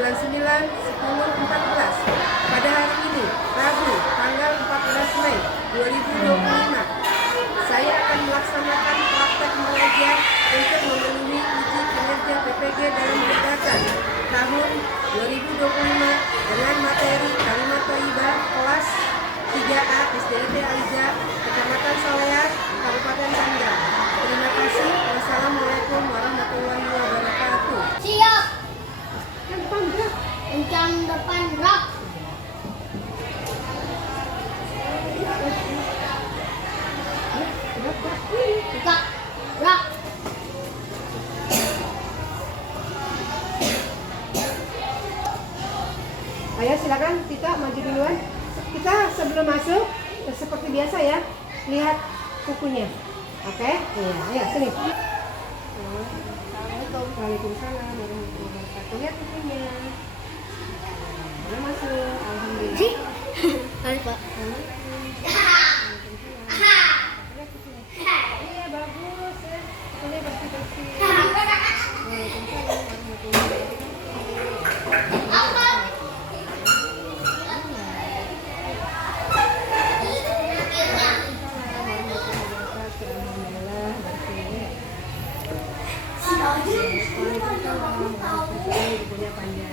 99 10 14 pada hari ini, Rabu, tanggal 14 Mei 2025. Saya akan melaksanakan praktek mengajar untuk memenuhi uji kinerja PPG dalam kegiatan tahun 2025 dengan materi kalimat thayyibah kelas 3A SDIT Aliza, Kecamatan Soleas, Kabupaten Tangerang. Terima kasih. Wassalamualaikum warahmatullahi wabarakatuh. Siap. Yang depan gerak. Kencang depan gerak. Buka. Gerak. Ayo silakan Tita maju duluan. Kita sebelum masuk seperti biasa ya, lihat kukunya. Oke? Iya, ayo sini. Waalaikumsalam warahmatullahi wabarakatuh. Lihat kukunya. Boleh masuk. Alhamdulillah. Hai, Pak. Iya bagus ya. Kukunya bersih-bersih. Waalaikumsalam warahmatullahi wabarakatuh. Punya panjang.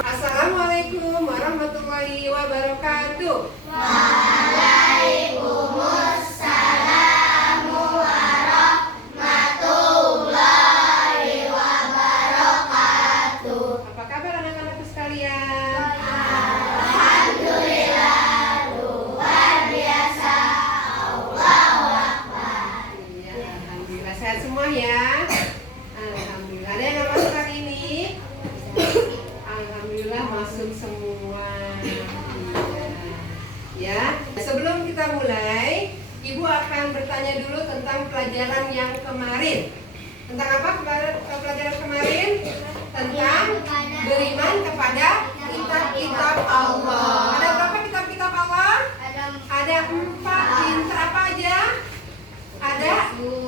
Assalamualaikum warahmatullahi wabarakatuh. Waalaikumsalam warahmatullahi wabarakatuh. Apa kabar anak-anakku sekalian? Alhamdulillah luar biasa. Allahu Akbar. Iya, alhamdulillah sehat semua ya. Alhamdulillah. Ada yang nggak masuk hari ini? Alhamdulillah masuk semua. Iya. Ya. Sebelum kita mulai, Ibu akan bertanya dulu tentang pelajaran yang kemarin. Tentang apa pelajaran kemarin? Tentang beriman kepada kitab-kitab Allah. Ada berapa kitab-kitab Allah? Ada 4. Pinter apa aja? Ada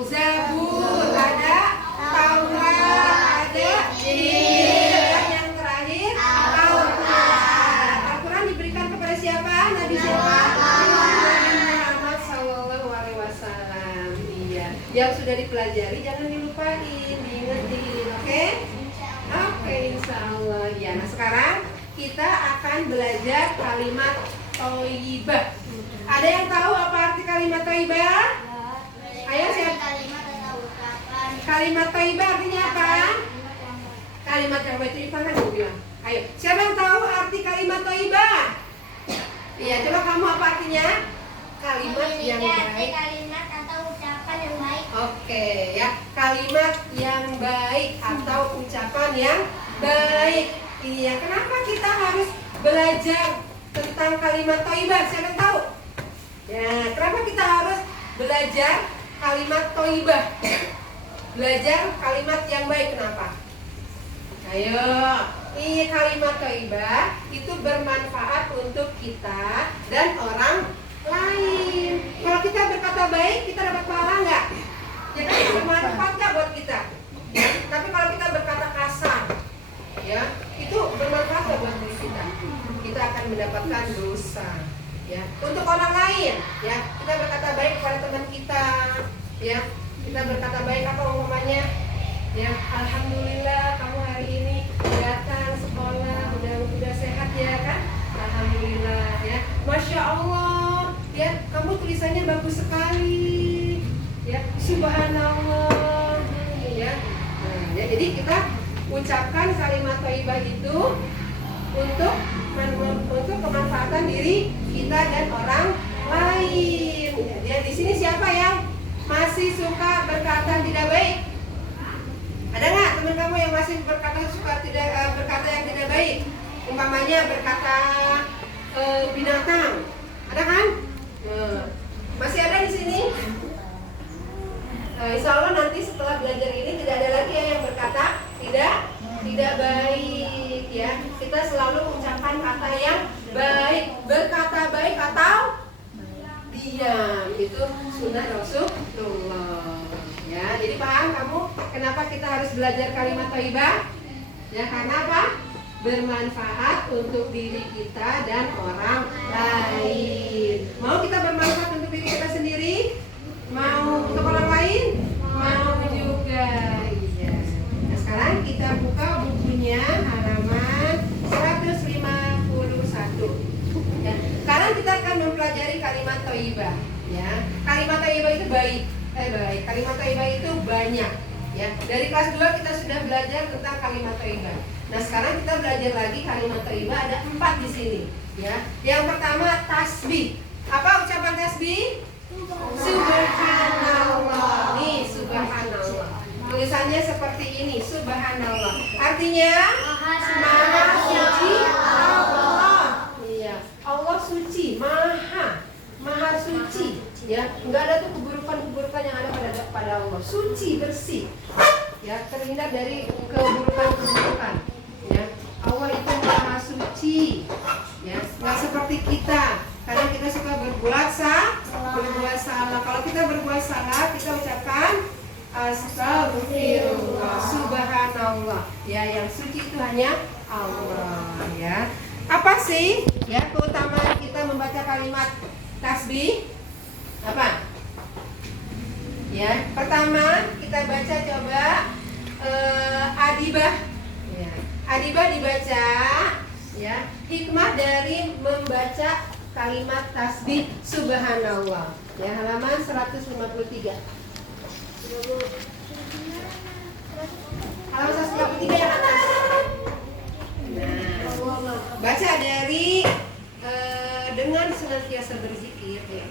Zabur, ada Taurat, ada Injil, dan yang terakhir Al-Quran. Al-Quran diberikan kepada siapa? Nabi siapa? Nabi Muhammad Sallallahu Alaihi Wasallam. Iya. Yang sudah dipelajari jangan dilupain, diingetin, oke? Oke, insya Allah. Ya. Nah sekarang kita akan belajar kalimat thayyibah. Ada yang tahu apa arti kalimat thayyibah? Ayo siapa? Kalimat thayyibah artinya apa? Kalimat yang baik itu kan gue bilang. Ayo, siapa yang tahu arti kalimat thayyibah? Iya, coba kamu apa artinya? Kalimat yang baik. Kalimat atau ucapan yang baik. Oke, ya. Kalimat yang baik atau ucapan yang baik. Iya, kenapa kita harus belajar tentang kalimat thayyibah? Siapa yang tahu? Ya, kenapa kita harus belajar kalimat thayyibah? Belajar kalimat yang baik, kenapa? Ayo, ini kalimat thayyibah itu bermanfaat untuk kita dan orang lain. Kalau kita berkata baik, kita dapat pahala nggak? Ya kan bermanfaat nggak dosa. Ya, untuk orang lain, ya kita berkata baik kepada teman kita, ya kita berkata baik apa umpamanya, ya alhamdulillah kamu hari ini datang sekolah udah sehat ya kan, alhamdulillah ya, masya Allah, ya kamu tulisannya bagus sekali, ya subhanallah, ya. Nah, ya jadi kita ucapkan kalimat thayyibah itu untuk kemanfaatan diri kita dan orang lain. Ya, di sini siapa yang masih suka berkata tidak baik? Ada nggak teman kamu yang masih berkata yang tidak baik? Umpamanya berkata binatang, ada kan? Masih ada di sini? Insya Allah nanti setelah belajar ini tidak ada lagi yang berkata tidak baik, ya. Kita selalu mengucapkan kata yang baik, berkata baik atau diam, itu sunnah Rasulullah. Ya, jadi paham kamu kenapa kita harus belajar kalimat thayyibah? Ya, karena apa? Bermanfaat untuk diri kita dan orang lain. Mau kita bermanfaat untuk diri kita sendiri? Mau untuk orang lain? Mau juga. Iya. Nah, sekarang kita buka bukunya halaman 151. Ya, sekarang kita akan mempelajari kalimat thayyibah. Ya, kalimat thayyibah itu baik. Kalimat thayyibah itu banyak. Ya, dari kelas 2 kita sudah belajar tentang kalimat thayyibah. Nah, sekarang kita belajar lagi kalimat thayyibah, ada 4 di sini. Ya, yang pertama tasbih. Apa ucapan tasbih? Subhanallah. Nih, subhanallah. Tulisannya seperti ini, subhanallah. Artinya maha suci Allah. Iya, Allah suci, maha suci. Ya, enggak ada tuh keburukan yang ada pada Allah. Suci, bersih. Ya, terhindar dari keburukan. Ya, Allah itu maha suci. Ya, enggak seperti kita. Kadang kita suka berbuat salah. Kalau kita berbuat salah, kita ucapkan astagfirullah, subhanallah. Ya, yang suci itu hanya Allah. Ya, apa sih? Ya, keutamaan kita membaca kalimat tasbih apa? Ya, pertama kita baca coba adibah. Ya, adibah dibaca. Ya, hikmah dari membaca kalimat tasbih subhanallah. Ya, halaman 153. Halaman 153 yang atas. Nah, baca dari dengan senantiasa berzikir, ya.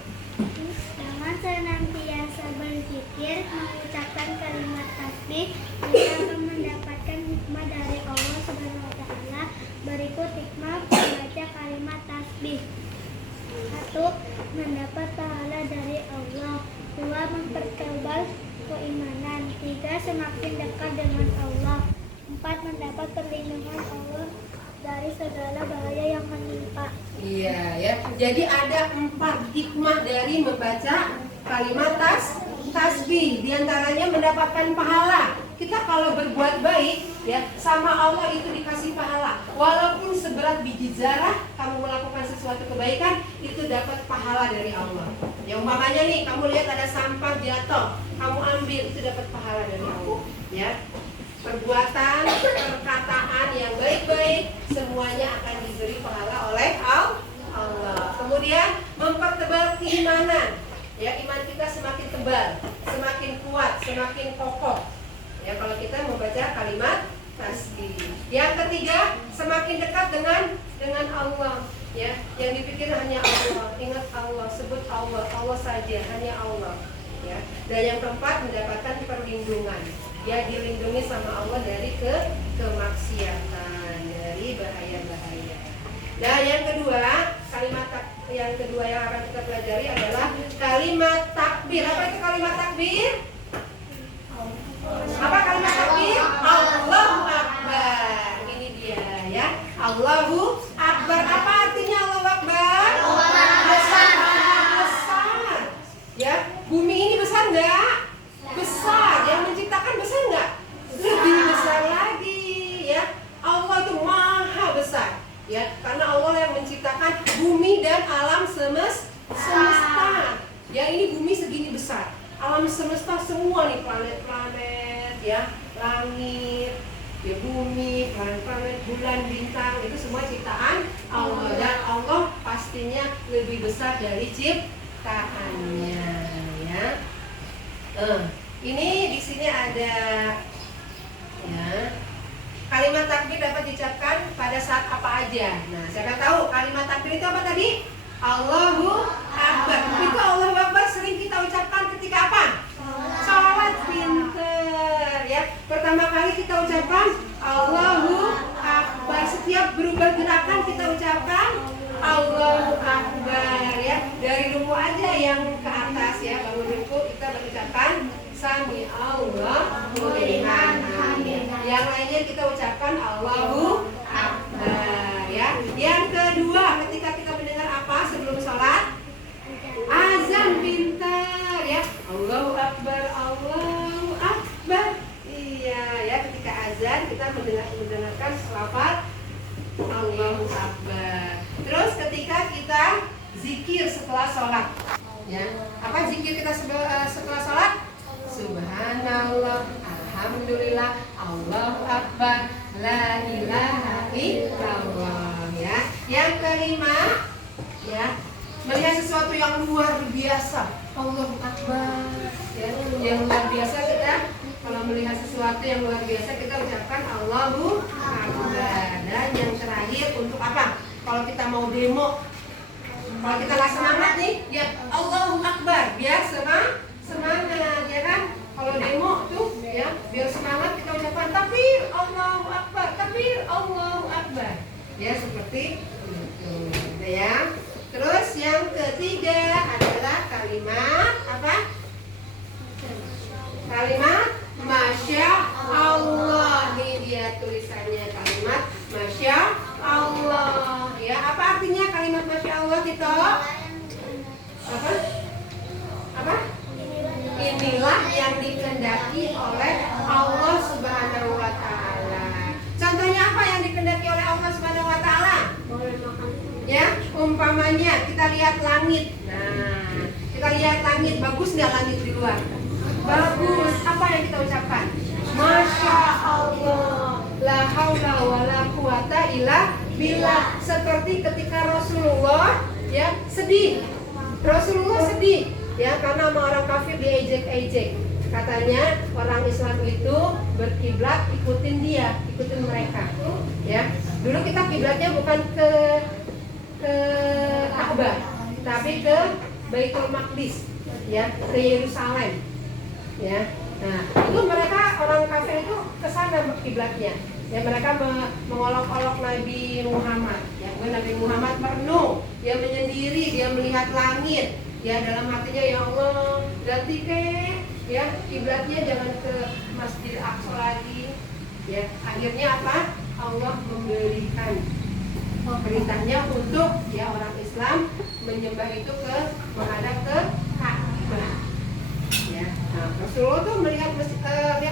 Dengan senantiasa berzikir, mengucapkan kalimat tasbih, kita akan mendapatkan hikmah dari Allah Subhanahu wa taala. Berikut hikmah membaca kalimat tasbih. 1. Mendapat pahala dari Allah. 2. Mempertebal keimanan. 3. Semakin dekat dengan Allah. 4. Mendapat perlindungan Allah dari segala bahaya yang menimpa. Iya, ya. Jadi ada 4 hikmah dari membaca kalimat tasbih. Di antaranya mendapatkan pahala. Kita kalau berbuat baik, ya, sama Allah itu dikasih pahala. Walaupun seberat biji zarah kamu melakukan sesuatu kebaikan, itu dapat pahala dari Allah. Ya, umpamanya nih, kamu lihat ada sampah jatuh, kamu ambil, itu dapat pahala dari Allah. Ya, perbuatan, perkataan yang baik-baik semuanya akan diberi pahala oleh Allah. Kemudian mempertebal keimanan. Ya, iman kita semakin tebal, semakin kuat, semakin kokoh. Ya, kalau kita membaca kalimat tasbih. Yang ketiga, semakin dekat dengan Allah. Ya, yang dipikir hanya Allah, ingat Allah, sebut Allah, Allah saja, hanya Allah. Ya, dan yang keempat, mendapatkan perlindungan. Ya, dilindungi sama Allah dari kemaksiatan, dari bahaya-bahaya. Nah, yang kedua, yang akan kita pelajari adalah kalimat takbir. Apa itu kalimat takbir? Apa kalimat takbir? Allahu Akbar. Ini dia, ya. Allahu Akbar. Apa artinya Allahu Akbar? Besar. Ya, bumi ini besar enggak? Besar. Yang menciptakan besar enggak? Lebih besar lagi, ya. Allah itu maha besar. Ya, karena Allah yang menciptakan dan alam semesta. Ya, ini bumi segini besar. Alam semesta semua nih, planet-planet, ya, langit, ya, bumi, planet-planet, bulan, bintang, itu semua ciptaan Allah. Dan Allah pastinya lebih besar dari ciptaannya, ya. Ini di sini ada, ya, kalimat takbir dapat diucapkan pada saat apa aja. Nah, siapa tahu kalimat takbir itu apa tadi? Allahu Akbar. Itu Allahu Akbar sering kita ucapkan ketika apa? Sholat, pinter, ya. Pertama kali kita ucapkan Allahu Akbar. Setiap berubah gerakan kita ucapkan Allahu Akbar, ya. Dari ruku aja yang ke atas, ya, bangun ruku kita mengucapkan Sami Allahu liman hamidah. Yang lainnya kita ucapkan Allahu Akbar, ya. Yang kedua, ketika kita mendengar apa sebelum sholat? Azan, pintar, ya. Allahu Akbar, Allahu Akbar. Iya, ya, ketika azan kita mendengarkan lafaz Allahu Akbar. Terus ketika kita zikir setelah sholat, ya. Apa zikir kita setelah sholat? Subhanallah, alhamdulillah, Allahu Akbar, la ilaha illallah, ya. Yang kelima, ya, melihat sesuatu yang luar biasa, Allahu Akbar, ya. Yang luar biasa kita kalau melihat sesuatu yang luar biasa kita ucapkan Allahu Akbar. Dan yang terakhir untuk apa? Kalau kita mau demo, kalau kita nggak semangat nih, ya Allahu Akbar, biar semangat, ya kan? Kalau demo tuh, ya, biar semangat kita ucapkan takbir Allahu Akbar, takbir Allahu Akbar, ya, seperti itu, ya. Terus yang ketiga adalah kalimat apa? Kalimat Masya Allah. Ini dia tulisannya, kalimat Masya Allah, ya. Apa artinya kalimat Masya Allah, Tito? Apa? Inilah yang dikehendaki oleh Allah Subhanahu wa Ta'ala. Contohnya apa yang dikehendaki oleh Allah Subhanahu wa Ta'ala? Ya, umpamanya kita lihat langit. Nah, kita lihat langit, bagus nggak langit di luar? Bagus. Apa yang kita ucapkan? Masya Allah, la haula wala quwata illa billah. Seperti ketika Rasulullah, ya, sedih. Rasulullah sedih, ya, karena sama orang kafir diejek-ejek. Katanya orang Islam itu berkiblat ikutin dia, ikutin mereka, ya. Dulu kita kiblatnya bukan ke Ka'bah, tapi ke Baitul Maqdis, ya, ke Yerusalem, ya. Nah, itu mereka orang kafir itu ke sana kiblatnya. Ya, mereka mengolok-olok Nabi Muhammad. Ya, Nabi Muhammad merenung, dia menyendiri, dia melihat langit. Ya, dalam hatinya, ya Allah, ganti ke, ya, kiblatnya jangan ke Masjid Aqsa lagi. Ya, akhirnya apa? Allah memberikan perintahnya untuk, ya, orang Islam menyembah itu menghadap ke Ka'bah. Ya, nah, Rasulullah tuh melihat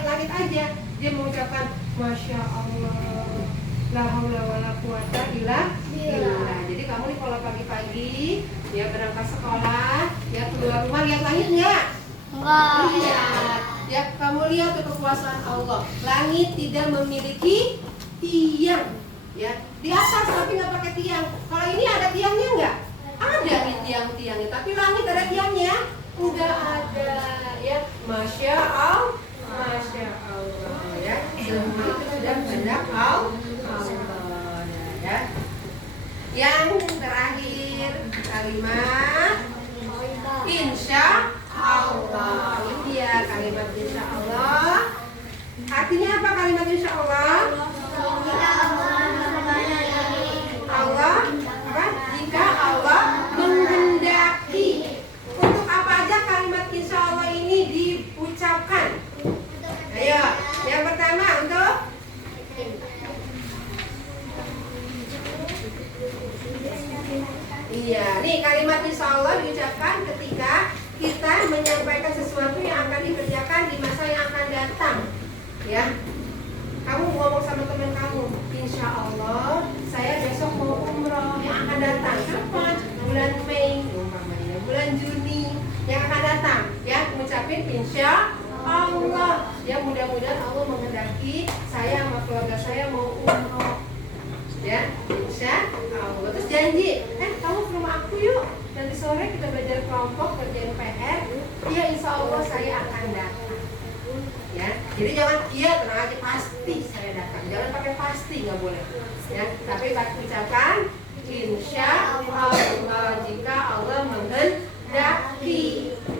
langit aja, dia mengucapkan Masya Allah, la haula wala quwata illa billah. Jadi kamu nih kalau pagi-pagi, ya, berangkat sekolah, ya, keluar rumah, lihat langit nggak? Enggak. Lihat, ya, kamu lihat tuh kekuasaan Allah. Langit tidak memiliki tiang, ya, di atas tapi nggak pakai tiang. Kalau ini ada tiangnya nggak? Ada nih tiang-tiangnya, tapi langit ada tiangnya? Nggak ada, ya. Masya Allah, ya. Semua itu sudah kehendak Allah, ya. Yang terakhir kalimat Insya Allah. Ini dia kalimat Insya Allah. Artinya apa kalimat Insya Allah? Allah apa? Jika Allah menghendaki. Untuk apa aja kalimat Insya Allah ini diucapkan? Ayo, yang pertama untuk iya, nih kalimat Insya Allah diucapkan ketika kita menyampaikan sesuatu yang akan dikerjakan di masa yang akan datang. Ya, kamu ngomong sama teman kamu, Insya Allah saya besok mau umroh yang akan datang. Kapan? ucapin insya Allah. Ya mudah-mudahan Allah menghendaki saya sama keluarga saya mau umroh. Ya, insya Allah. Terus janji, kamu ke rumah aku yuk. Nanti sore kita belajar kelompok, kerjain PR. Iya, insya Allah saya akan datang. Ya, jadi jangan iya tenang aja pasti saya datang. Jangan pakai pasti, nggak boleh. Ya, tapi ucapkan insya Allah jika Allah menghendaki.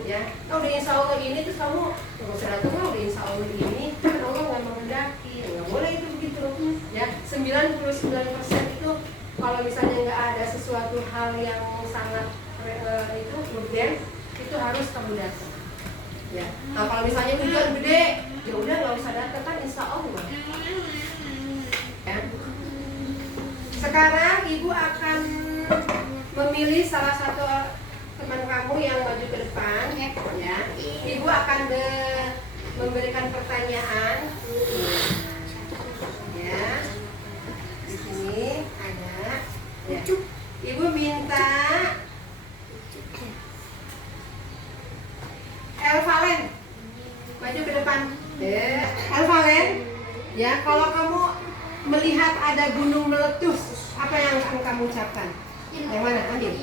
Ya, udah insya Allah ini terus kamu nggak usah datang lah. Udah insya Allah ini kan Allah nggak menghendaki. Nggak boleh itu begitu. Ya, 99% itu kalau misalnya nggak ada sesuatu hal yang sangat itu urgent, itu harus kamu datang. Ya. Nah kalau misalnya hujan gede, ya udah nggak usah datang kan insya Allah. Ya. Sekarang ibu akan memilih salah satu teman kamu yang maju ke depan. Ya. Ibu akan memberikan pertanyaan. Ya. Di sini ada. Ya. Ibu minta Elvalen maju ke depan. Elvalen, ya kalau kamu melihat ada gunung meletus, apa yang akan kamu ucapkan? Yang mana? Ambil.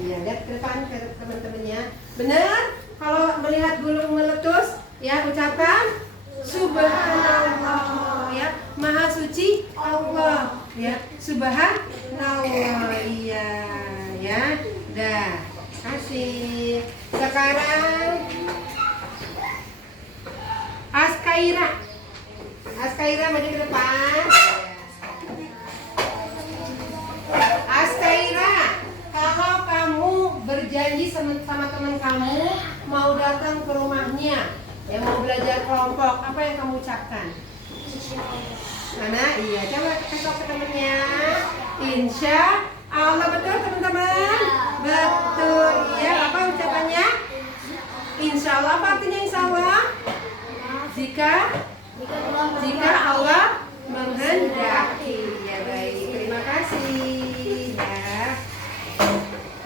Iya, lihat ke depan ke teman-temannya. Benar? Kalau melihat gunung meletus, ya ucapkan Subhanallah, ya Maha Suci Allah, ya Subhanallah, iya, ya, dah. Kasih. Sekarang Askaira maju ke depan. Askaira, kalau kamu berjanji sama teman kamu mau datang ke rumahnya, ya mau belajar kelompok, apa yang kamu ucapkan? Mana? Iya, coba kasih ke temennya. Insya Allah, betul teman-teman? Betul, iya. Apa ucapannya? Insya Allah, apa artinya insya Allah? Jika Allah menghendaki. Ya baik, terima kasih. Ya.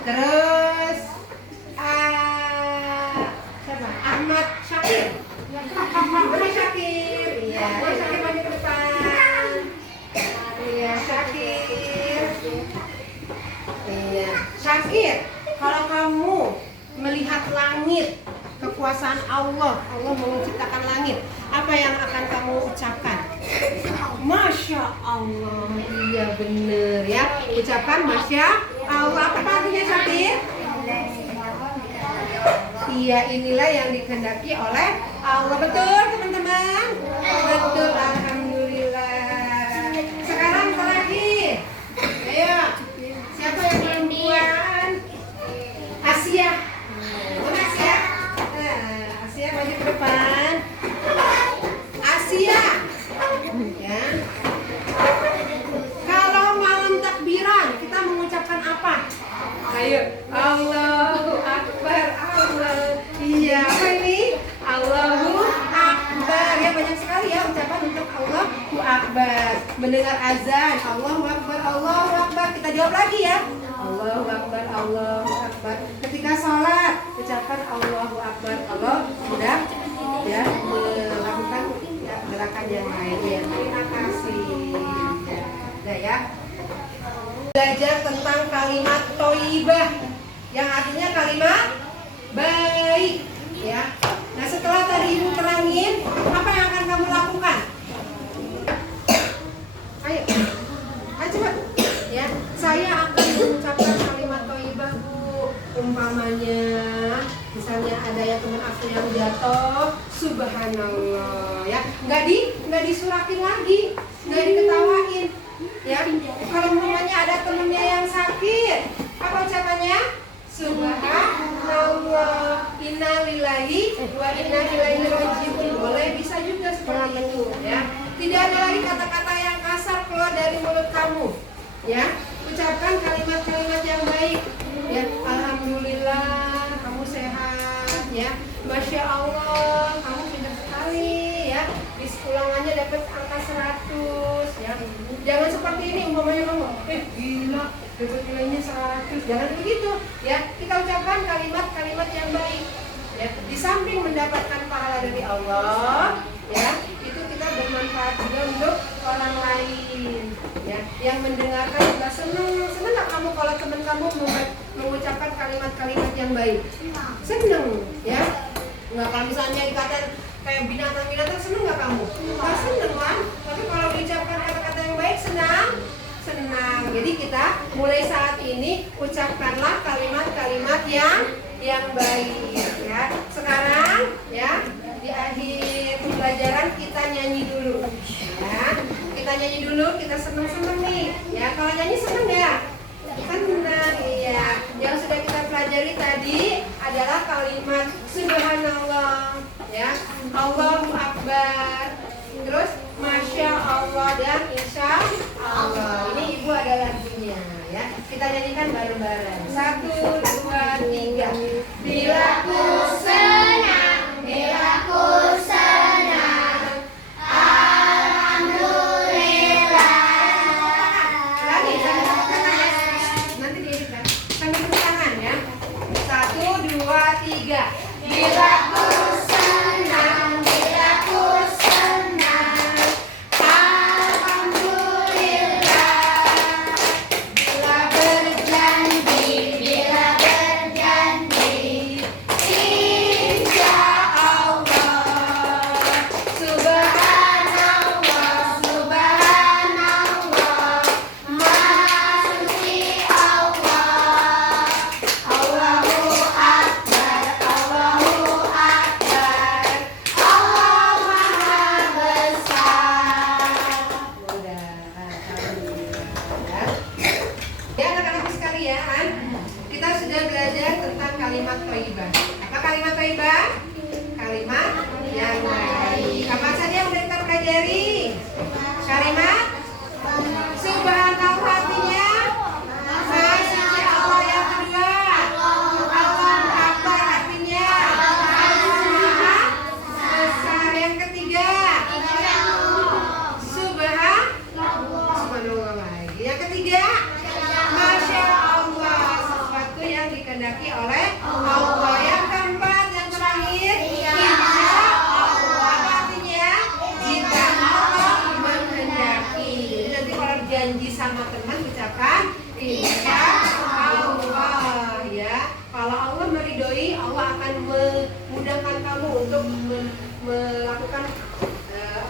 Terus siapa? Ahmad Syakir. Beri Syakir. Iya, Syakir maju ke depan. Iya, Syakir. Iya, Syakir. Kalau kamu melihat langit, kekuasaan Allah menciptakan langit, apa yang akan kamu ucapkan? Masya Allah. Iya bener ya. Ucapkan Masya Allah. Apa artinya Syakir? Iya, inilah yang dikehendaki oleh Allah. Betul teman-teman? Betul, alhamdulillah. Sekarang terakhir. Ayo. Siapa yang perempuan? Asia. Asia. Asia maju ke depan. Asia. Ya. Kalau malam takbiran kita mengucapkan apa? Ayo. Allahu Akbar. Allah. Iya, apa ini? Allahu Akbar. Ya banyak sekali ya ucapan untuk Allahu Akbar. Mendengar azan, Allahu Akbar, Allahu Akbar. Kita jawab lagi ya. Allahu Akbar, Allahu Akbar. Ketika sholat, ucapkan Allahu Akbar. Allah sudah ya melakukan ya, gerakan yang lain. Ya, terima kasih. Ya. Belajar tentang kalimat Thayyibah yang artinya kalimat baik. Ya. Nah setelah tadi ibu terangin, apa yang akan kamu lakukan? Ayo coba. Ya, saya akan mengucapkan kalimat Thayyibah Bu. Umpamanya, misalnya ada yang teman aku yang jatuh, Subhanallah. Ya, nggak disuratin lagi, nggak diketawain. Ya, kalau umpamanya ada temennya yang sakit, apa ucapannya? Subhanallah, inna lillahi wa inna ilaihi raji'un. Boleh, bisa juga seperti itu. Ya, tidak ada lagi kata-kata yang kasar keluar dari mulut kamu. Ya, ucapkan kalimat-kalimat yang baik. Ya, alhamdulillah kamu sehat. Ya, masya Allah kamu pintar sekali. Ya, di ulangannya dapat angka 100. Ya, jangan seperti ini umpamanya kamu. Gila, dapat nilainya 100. Jangan begitu. Ya, kita ucapkan kalimat-kalimat yang baik. Ya, di samping mendapatkan pahala dari Allah, ya, itu kita bermanfaat juga untuk orang lain. Ya, yang mendengarkan juga senang nggak kamu kalau teman kamu mengucapkan kalimat-kalimat yang baik? Senang, ya. Nggak kalau misalnya dikatakan kayak binatang-binatang, senang nggak kamu? Nggak senang kan? Tapi kalau diucapkan kata-kata yang baik, senang. Jadi kita mulai saat ini ucapkanlah kalimat-kalimat yang baik, ya. Sekarang, ya, di akhir pembelajaran kita nyanyi dulu, ya. Kita nyanyi dulu, kita senang-senang nih, ya. Kalau nyanyi senang nggak? Senang, iya. Yang sudah kita pelajari tadi adalah kalimat Subhanallah, ya. Allahu Akbar. Terus Masya Allah dan Insya Allah. Ini ibu ada lagunya, ya. Kita nyanyikan bareng-bareng. 1, 2, 3. Bila ku senang, bila ku senang, alhamdulillah. Lagi, nanti dieditkan. Sambil tepuk tangan, ya. 1, 2, 3. Bila ku senang, bila ku senang, alhamdulillah. Bila berjanji, insya Allah. Subhanallah, subhanallah, Maha Suci Allah. Allahu Akbar, Allahu Akbar, Allah Maha Besar. Udah, alhamdulillah. Ya anak-anak sekalian, kita sudah belajar tentang kalimat thayyibah. Apa kalimat thayyibah? Kalimat yang baik. Apa saja yang sudah kita pelajari? Kalimat Subhanallah artinya Maha Suci Allah. Yang kedua, Allahu Akbar artinya Allah Maha Besar. Yang ketiga, Subhanallah lagi. Yang ketiga, Masya Allah, sesuatu yang dikehendaki oleh Allah. Yang keempat, yang terakhir, Insya Allah. Apa artinya? Jika Allah menghendaki. Jadi nanti kalau janji sama teman ucapkan Insya Allah, ya. Kalau Allah meridhoi, Allah akan memudahkan kamu untuk melakukan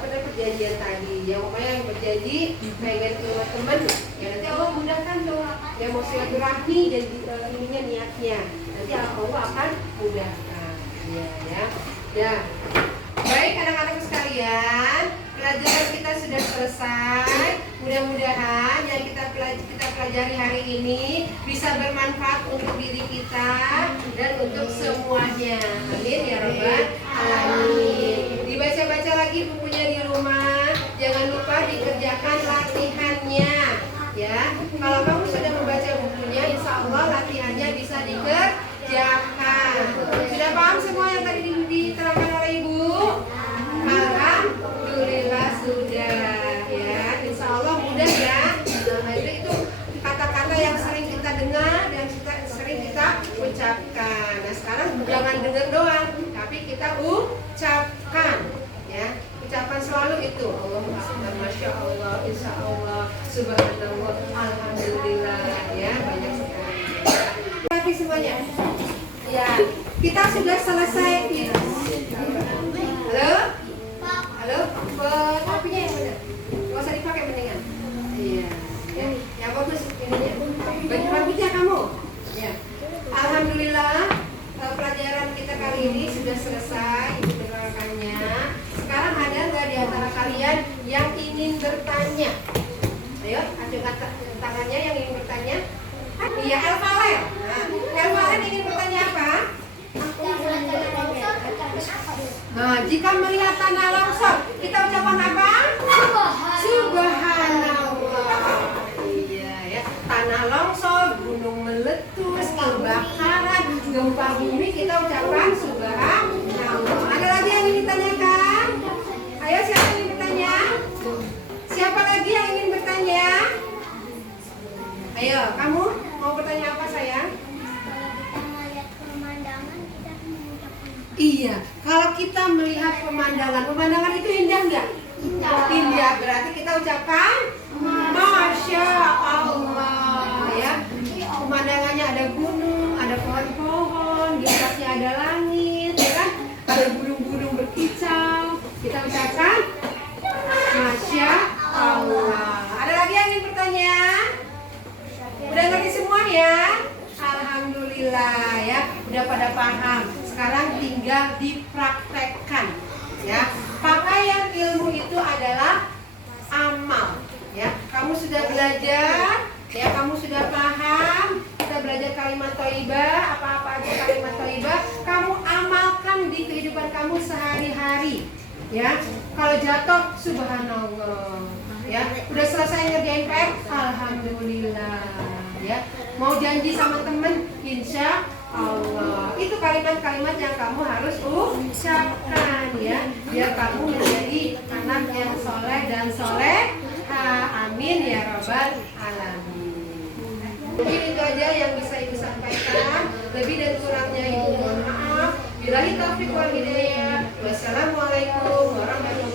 perjanjian tadi. Ya pokoknya yang berjanji pengen ke teman, ya nanti Allah mudahkan tuh. Yang mau silaturahmi dan ininya niatnya, nanti Allah akan mudahkan. Ya. Baik anak-anak sekalian, pelajaran kita sudah selesai. Mudah-mudahan yang kita pelajari hari ini bisa bermanfaat untuk diri kita dan untuk semuanya. Amin ya rabbal alamin. Dibaca-baca lagi bukunya di rumah. Jangan lupa dikerjakan latihannya, ya. Kalau kamu sudah membaca bukunya, insya Allah latihannya bisa dikerjakan. Sudah paham semua yang tadi diterangkan oleh Ibu? Alhamdulillah sudah, ya. Insya Allah mudah, ya. Nah, itu kata-kata yang sering kita dengar dan sering kita ucapkan. Nah sekarang jangan dengar doang, tapi kita ucapkan, ya. Ucapan selalu itu Allahumma Akbar, Masya Allah, Insya Allah, Subhanallah, Alhamdulillah, ya. Banyak sekali. Tapi semuanya, ya. Kita sudah selesai. Halo, kopinya yang benar. Gak usah dipakai mendingan. Iya, ya. Yang bagus ininya. Baju rambutnya kamu. Ya. Alhamdulillah, pelajaran kita kali ini sudah selesai. Ibu menerangkannya. Sekarang ada nggak di antara kalian yang ingin bertanya? Ayo, acungkan tangannya yang ingin bertanya. Iya, Elvalen. Nah, Elvalen ingin bertanya apa? Nah, jika melihat tanah longsor, kita ucapan apa? Subhanallah. Iya ya, tanah longsor, gunung meletus, kebakaran, gempa bumi, kita ucapkan Subhanallah. Ada lagi yang ingin ditanyakan? Ayo, siapa yang ingin bertanya? Siapa lagi yang ingin bertanya? Ayo, kamu mau bertanya apa sayang? Kalau kita melihat pemandangan, kita mengucapkan Iya, kalau kita melihat pemandangan itu indah nggak? Indah, berarti kita ucapkan Masya Allah ya. Pemandangannya ada gunung, ada pohon-pohon, di atasnya ada langit, ya kan? Ada gunung-gunung berkicau. Kita ucapkan Masya Allah. Ada lagi yang ingin bertanya? Udah ngerti semua ya? Alhamdulillah ya, udah pada paham. Sekarang tinggal dipraktekkan ya. Pakaian ilmu itu adalah amal ya. Kamu sudah belajar ya, kamu sudah paham. Kita belajar kalimat thayyibah, apa-apa aja kalimat thayyibah kamu amalkan di kehidupan kamu sehari-hari ya. Kalau jatuh subhanallah ya. Udah selesai ngerjain PR, alhamdulillah ya. Mau janji sama temen, insya Allah. Itu kalimat-kalimat yang kamu harus ucapkan ya, biar kamu menjadi anak yang soleh dan soleha. Amin ya robbal alamin. Mungkin itu aja yang bisa ibu sampaikan. Lebih dan kurangnya ibu mohon maaf. Billahi taufiq wal hidayah. Wassalamualaikum warahmatullahi wabarakatuh.